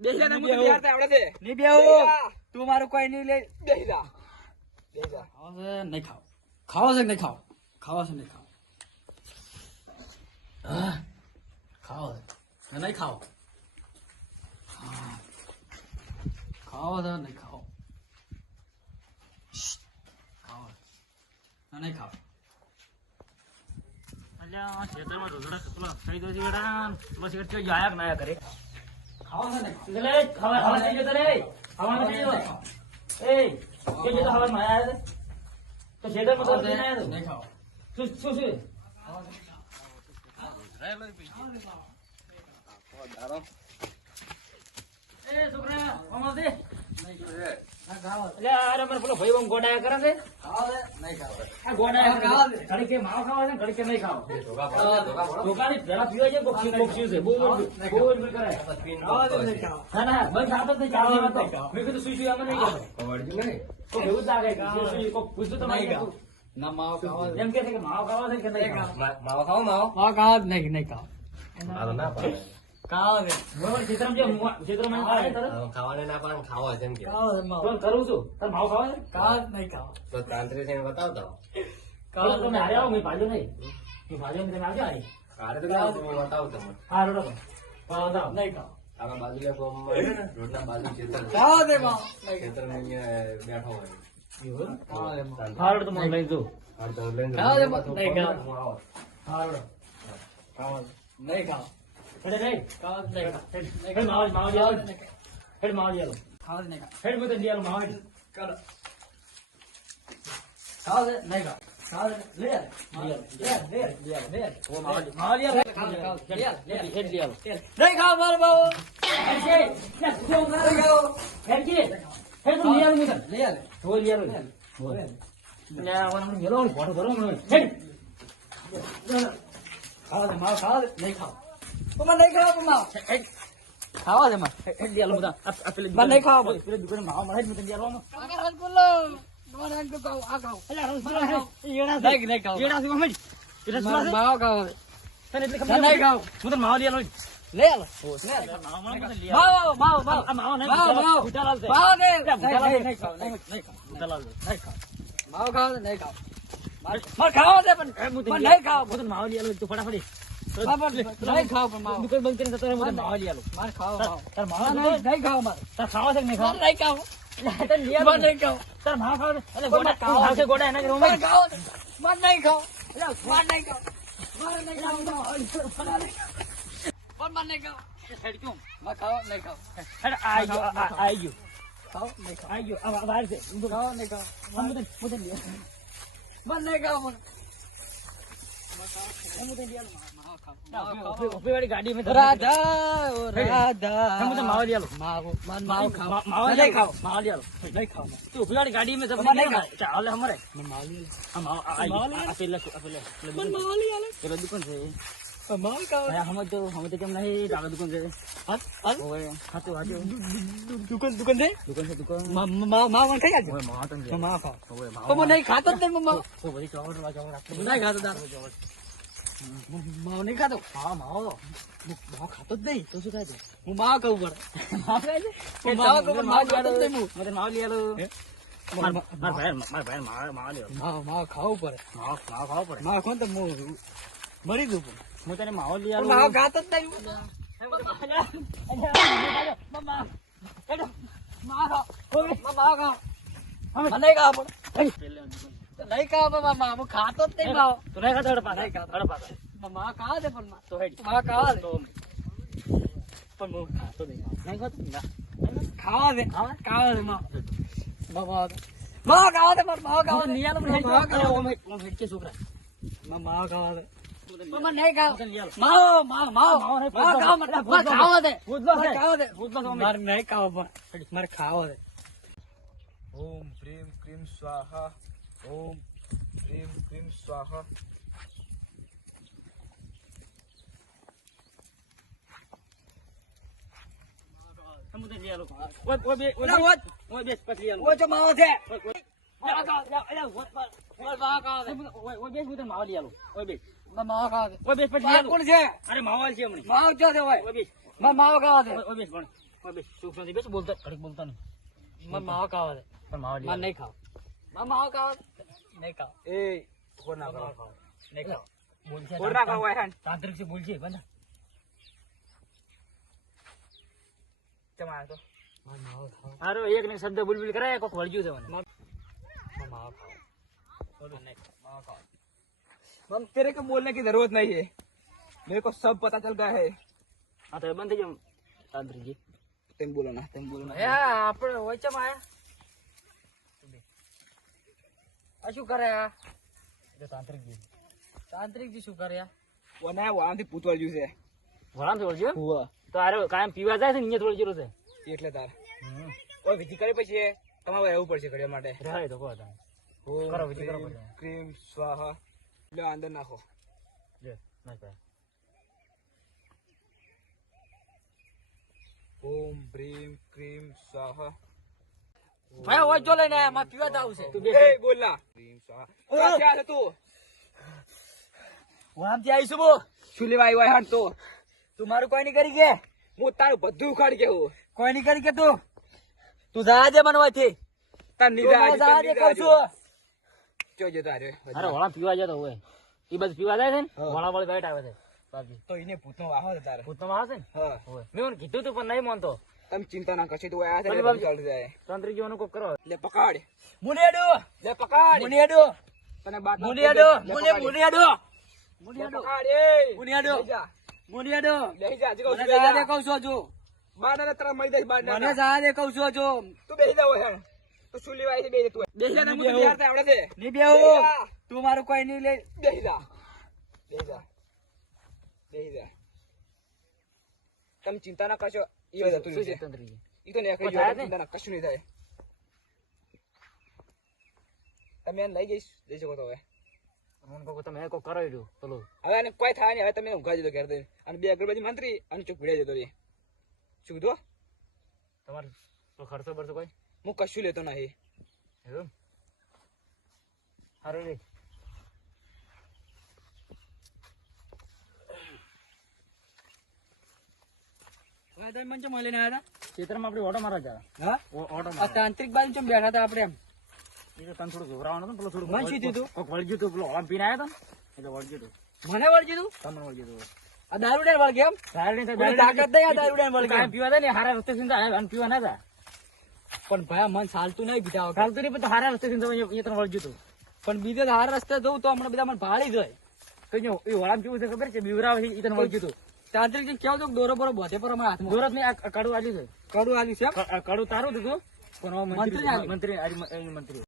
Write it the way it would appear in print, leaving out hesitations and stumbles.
બેહીલા ને મુકે બિહાર આવડે છે ની બેહો તું મારું કોઈ નહીં લે બેહીલા ખાવા છે નહીં ખાવ ખાવા છે નહીં ખાવ ખાવા છે નહીં ખાવ ખાવા છે નહીં ખાવ ખાવા છે નહીં ખાવ ખાવા નહીં ખાવ અલ્યા ખેતરમાં ઢોલડા પેલો ખાઈ દો છે બેટા પેલો સિગરેટ કેવો આયા કે ના આયા કરે ખાવા છે નહીં ખાવ લે ખાવા થઈ ગયો રે ખાવા થઈ ગયો એ કે જે ખાવા માં આયા તો ખેતરમાં તો નહીં આયા નહીં ખાવ શું શું શું એ છોકરા આમાં દે એટલે આ મને પેલો ભાઈ બમ ગોડાયા કરે છે આ ગોડાયા કરે ઘડી કે માવ ખાવા છે ઘડી કે નહીં ખાવા ધોકાની પેલા પીવા છે કોક છે બહુ કરે ના ના બસ આ તો નહીં ચાલે મેં કીધું સુઈ સુઈ આમાં નહીં ખાવ તો એવું જ લાગે કે સુઈ કોક પૂછતું તો નહીં ખાવ ના માવ ખાવા એમ કે છે કે માવ ખાવા છે કે નહીં ખાવ માવો ખાવ માવો માવ ખાવા જ નહીં ખાવ મારો ના પાડે ખાવા છે બરોબર ચિત્રમાં આવે તરત ખાવાને ના પાડે ખાવા જેમ કે ખાવા છે માવ તો કરું છું તાર માવ ખાવા છે ખાવા જ નહીં ખાવ તો તાંત્રિક છે બતાવતો કાલે તમે હારે આવો મેં ભાજો નહીં મેં ભાજો તમે આવજો હારી કાલે તો કેવું તમે બતાવતો મને હા રોડો બતાવો નહીં ખાવ આપણા બાજુ રોડના બાજુ ખેતર ખાવા દે માવ ખેતર માં બેઠો હોય ખાવા દે માવ હા રોડો તમે લઈ જો અડધો લઈને ખાવા દે માવ નહીં ખાવ હું આવો હા રોડો ખાવા દે નહીં ખાવ હેડે રે ખાવા જ નહીં ખાવ હેડ માવ યાલો હેડ માવ યાલો ખાવા જ નહીં ખાવ હેડ મત યાલો માવ હેડ કરો ખાવા દે નહીં ખાવ ખાવા દે લે ઓ માવ યાલો હેડ યાલો નહીં ખાવ મારો બાવો હેડ કે ના જો હેડ કે હેડ તો યાલો મિત્ર લે તો યાલો ના વન મેલો ફોટો ભરો હેડ ખાવા દે માવ ખાવા દે નહીં ખાવ મને નહીં ખાવ માવ ખાવા દે માવ હેડ યાલો બધા આ પેલે મને નહીં ખાવ પેલે દુકાને માવ મળે જ મિત્ર યાલો આગળ બોલો તમારે અંક કહો આ ખાવ અલ્યા રસ એડા નહીં ખાવ એડા થી મમ્મી એડા સુવા માવ ખાવ તને એટલે નહીં ખબર ખાવ હું તો માવ યાલો લે લો માવ મને લે માવ માવ માવ આ માવ નહીં માવ માવ ઉતાલાલ છે માવ દે ઉતાલાલ નહીં ખાવ નહીં ખાવ ઉતાલાલ નહીં ખાવ માવ ખાવ નહીં ખાવ માર ખાવા દે પણ નહીં ખાવ હું તો માવ યાલો તું ફટાફટ નહીં ખાવ પણ માવ દુકાન બંધ કરીને તારે મને માવ યાલો માર ખાવ તાર માવ નહીં ખાવ માર તાર ખાવા છે કે નહીં ખાવા નહીં ખાવ તાર યાલો નહીં ખાવ તાર માવ ખાવા એટલે પણ ગોડા ખાવા ખાવા છે ગોડા એના ઘરે માર ખાવ માર નહીં ખાવ માર નહીં ખાવ માર નહીં ખાવ પણ માર નહીં ખાવ હેડ ક્યું માર ખાવ નહીં ખાવ હેડ આઈ ગયો આઈ ગયો ખાવ નહીં ખાવ આઈ ગયો આ બહાર છે હું તો ખાવ નહીં ખાવ હું તો માર નહીં ખાવ મને વાળી ગાડી માં રાધા ઓ રાધા હું તો માવ યાલો માવ માવ ખાવ માવ નહીં ખાવ માવ યાલો નહીં ખાવ તું ઉભી વાળી ગાડી માં અમારે નહીં ખાવ. ચાલે હમરે માવ લે આ માવ આ પેલા માવ લે પેલા દુકાન છે માવ ખાવ હમ તો કેમ નહીં ડાબા દુકાન છે હાલ ઓય હાચું દુકાન દુકાન છે દુકાન છે દુકાન માવ મને ખાઈ ઓય માવ તને જાય માવ ખાવ ઓય તો મને નહીં ખાતો જ નહીં માવ ઓ બધી ચોવડ નહીં ખાતો તાર માવ નહીં ખાતો હા માવ માવ ખાતો જ નહીં તો શું થાય છે હું માવ કહું પડે માવ ખાય છે માવ કહું પણ માવ ખાતો જ નહીં હું મને માવ લી આલો માર ભાઈ માવ લી માવ ખાવું પડે માવ ખાવા પડે માવ કોણ તો હું મરી દઉં પણ હું તને માવ લી આલો માવ ખાતો જ નહીં માવ ખાવ મને નહીં ખાવ પણ નહીં ખાવ મામા હું ખાતો જ નહીં માવ તો નહીં ખાતો હડપા માવ ખાવા દે પણ તો હેડ માવ ખાવા દે પણ હું ખાતો નહીં નહીં ખાતો ના ખાવા દે ખાવા દે માવ ખાવા દે માવ ખાવા દે પણ માવ ખાવા દે નિયાલો માવ ખાવા દે હું હેડ કે છોકરા માવ ખાવા દે મને નહીં ખાવ નિયાલો માવ ખાવા દે ખાવા દે મારે નહીં ખાવા પણ મારે ખાવા દે ઓમ પ્રેમ ક્રીમ સ્વાહા ઓમ પ્રેમ ક્રીમ સ્વાહા હું તને નિયાલો ઓય બે પછી ઓ તો માવ છે ઓય બે હું તને માવ લી આલો ઓય બે માવ ખાવા દે ઓય બે પછી કોણ છે અરે માવ છે હમણે માવ જો છે ઓય બે માવ ખાવા દે ઓય બે પણ સુખ નથી બેસ બોલતા ઘડીક બોલતા નહીં મને માવો ખાવા દે પણ માવા મને નહીં ખાવ મને માવો ખાવા દે. નહીં ખાવ એ ખોર ના કરો નહીં ખાવ બોલશે ખોર ના કરો વાયહાન તાંત્રિક છે બોલશે બંધ તમારે તો મને માવો ખાવ હારો એક ને શબ્દ બુલબુલ કરાય કોક વળગ્યું છે મને મને માવો ખાવ મને નહીં ખાવ. માવો ખાવ हम तेरे को बोलने की जरूरत नहीं है मेरे को सब पता चल गया है હા તો એ બંધ થઈ જાવ તાંત્રિકજી तुम बोलो ना એ આપણે વચ્ચેમાં આયા આ શું કરે આ તો તાંત્રિકજી તાંત્રિકજી શું કરે આ? वो ना वहां થી પૂતવાળ જ્યું છે વળામથી વળગ્યો હુવા તો આરે કાયમ પીવા જાય છે ને અહીંયા થોડું જરૂર છે એટલે તાર ઓય વિધિ કરી પછી તમારે રહેવું પડશે ઘડિયા માટે રહે તો કહો તમે ઓમ કરો વિધિ કરો ક્રીમ, પછી. ક્રીમ સ્વાહા લે અંદર નાખો લે નાખ ભાઈ. ઓમ પ્રીમ ક્રીમ સ્વાહા ભાઈ વચ્ચો લઈને આયા મારે પીવા જાવું છે તું બે એ બોલ ના ક્રીમ સ્વાહા ક્યાંથી આવે તું વહામથી આવીશું બો શું લેવા આવ્યો હાન તો તું મારું કોઈ નહીં કરી કે હું તારું બધું ઉખાડી કે હું કોઈ નહીં કરી કે તું જા દે મને વાથી તાર નીચે જા દે કહું છું જોજો તારે અરે વળામ પીવા જતો હોય એ બધું પીવા જાય છે ને હા. વળા વાળી બેઠ આવે છે બાપજી તો એને ભૂતનો વાહો છે તારે ભૂતમાં આવે છે ને હા હોય મેં મને કીધું તું પણ નહીં માનતો તમે ચિંતા ના કરશો તું આયા છે ભલે એટલે બાપજી. ચાલી જાય તાંત્રિકજીઓનું કોક કરો લે પકડ મુનિયાડો લે પકડ મુનિયાડો તને બાત મુનિયાડો લે પકડ. મુનિયાડો લે પકડ એ મુનિયાડો લઈ જા મુનિયાડો લઈ જા હજી કહું મને છું, લઈ જા દે જા. કહું છું હજુ બાર ના તરફ મળી જાય બાર ના મને જા દે કહું છું હજુ તું બેસી જા હોય તું શું લેવા આવી છે બેસી તું બેસી જા ને બેહો. મને બિહાર આવડે છે નહીં બેહું બેહી જા. તું મારું કોઈ નહીં લે બેસી જા બેસી જા બેસી જા તમે ચિંતા ના કરશો એ બધા તું શું છે તાંત્રિકજી ઈ તો ને કોઈ થાય નહીં? ચિંતા ના કશું નહીં થાય તમે એને લઈ જઈ શકો તો હવે મને કોક તમે કોક કરાવી દો પેલું હવે એને કોઈ થાય નહીં હવે તમે ઊંઘા જતો ઘેર જઈને. અને બે અગરબત્તી મંત્રી અને ચૂપ ભીડે જતો રહી શું કીધું તમારે તો ખર્ચો બરચો કોઈ હું કશું લેતો નહીં એવું સારું રે મને ચમ લઈને આવ્યા ચિત્રમાં આપણે ઓટો મારવા જા હતા હા ઓટો આ મારવા તાંત્રિક બાજુ ચમ બેઠા હતા આપણે એમ એ તો તને થોડું જોરાવાનું હતું ને પેલું થોડું મન શું થયું તું? કોક વળગ્યું તું પેલું ઓમ પીને આવ્યો તો ને એટલે વળગ્યું તું મને વળગી તું તમને વળગ્યું તું આ દારૂ ડે વળગે એમ સાહેબ નહીં તો મને તાકાત નહીં આ દારૂ ડે વળગે કાંઈ પીવા દે ને હારા રસ્તે સિંધા આમ પીવા ના તા પણ ભાઈ મન ચાલતું નહીં બીજા વખત ચાલતું નહીં પણ તો હારા રસ્તે સિંધા અહીંયા તને વળગ્યું તું પણ બીજે હાર રસ્તે જવું તો હમણાં બધા મને ભાળી જાય કઈ એ વળામ કેવું છે ખબર છે બીવરાવ છે એ તને વળગ્યું તું તાંત્રિક કેવું તો દોરો બોરો બોધે પર અમારા હાથમાં દોરત નહીં આ કડું આલ્યું છે કડું આલી છે એમ? કડું તારું હતું પણ મંત્રી આલ્યું. મંત્રી મંત્રી